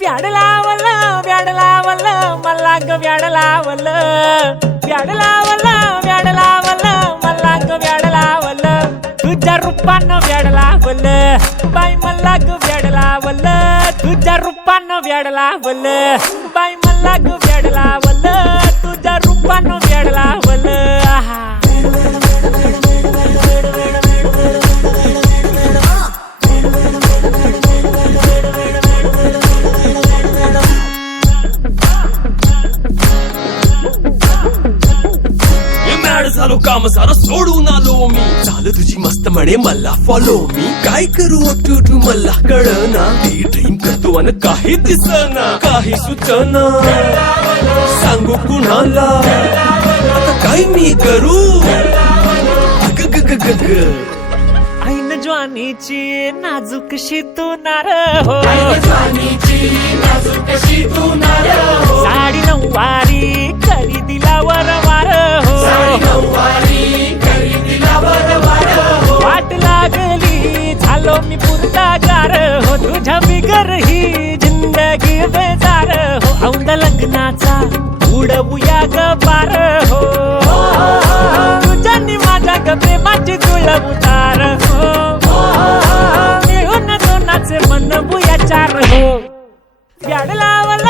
व्याड लावलं व्याड लावलं मला ग व्याड लावलं व्याड लावलं व्याड लावलं मला ग व्याड लावलं तुझ्या रूपानं व्याड लावलं बाई मला ग व्याड लावलं तुझ्या रूपानं व्याड लावलं बाई मला ग व्याड लावलं तुझ्या रूपानं व्याड लावलं आहा झालो काम सारं सोडून आलो मी चाल तुझी मस्त म्हणे मला फॉलो मी काय करू अटू मला कळना ती ड्रीम करतो आणि काही दिसना काही सुचना सांगू कुणाला आता काय मी करू अग ग ग ग ग ऐन ज्वानीची नाजूकशी तू नार हो साडी नऊवारी करी दिला वरवार हो वाट लागली झालो मी पुरतागार हो तुझ्या बिगर ही जिंदगी बेजार हो औंध लग्नाचा उडवूया ग पार हो तुझ्यानी माझ्या ग प्रेमाची जुळव उतार हो मिळून दोनाचे मनवूया चार हो व्याड लावलं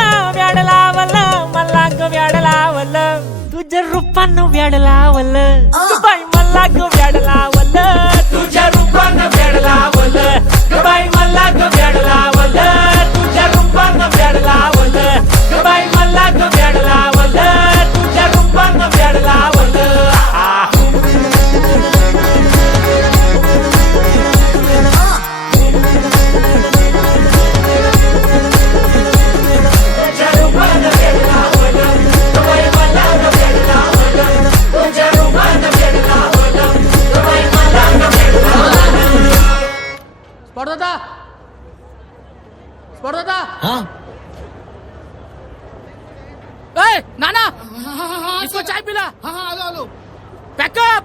मला ग व्याड लावलं तुझ्या रूपानं व्याड लावलं बाई मला ग व्याड लावलं तुझ्या रूपानं व्याड लावलं बाई मला ग व्याड लावलं तुझ्या रूपानं व्याड लावलं बाई मला ग व्याड लावलं तुझ्या रूपानं व्याड लावलं स्पर्धा नाना इसको चाय पिला. आलो पैकअप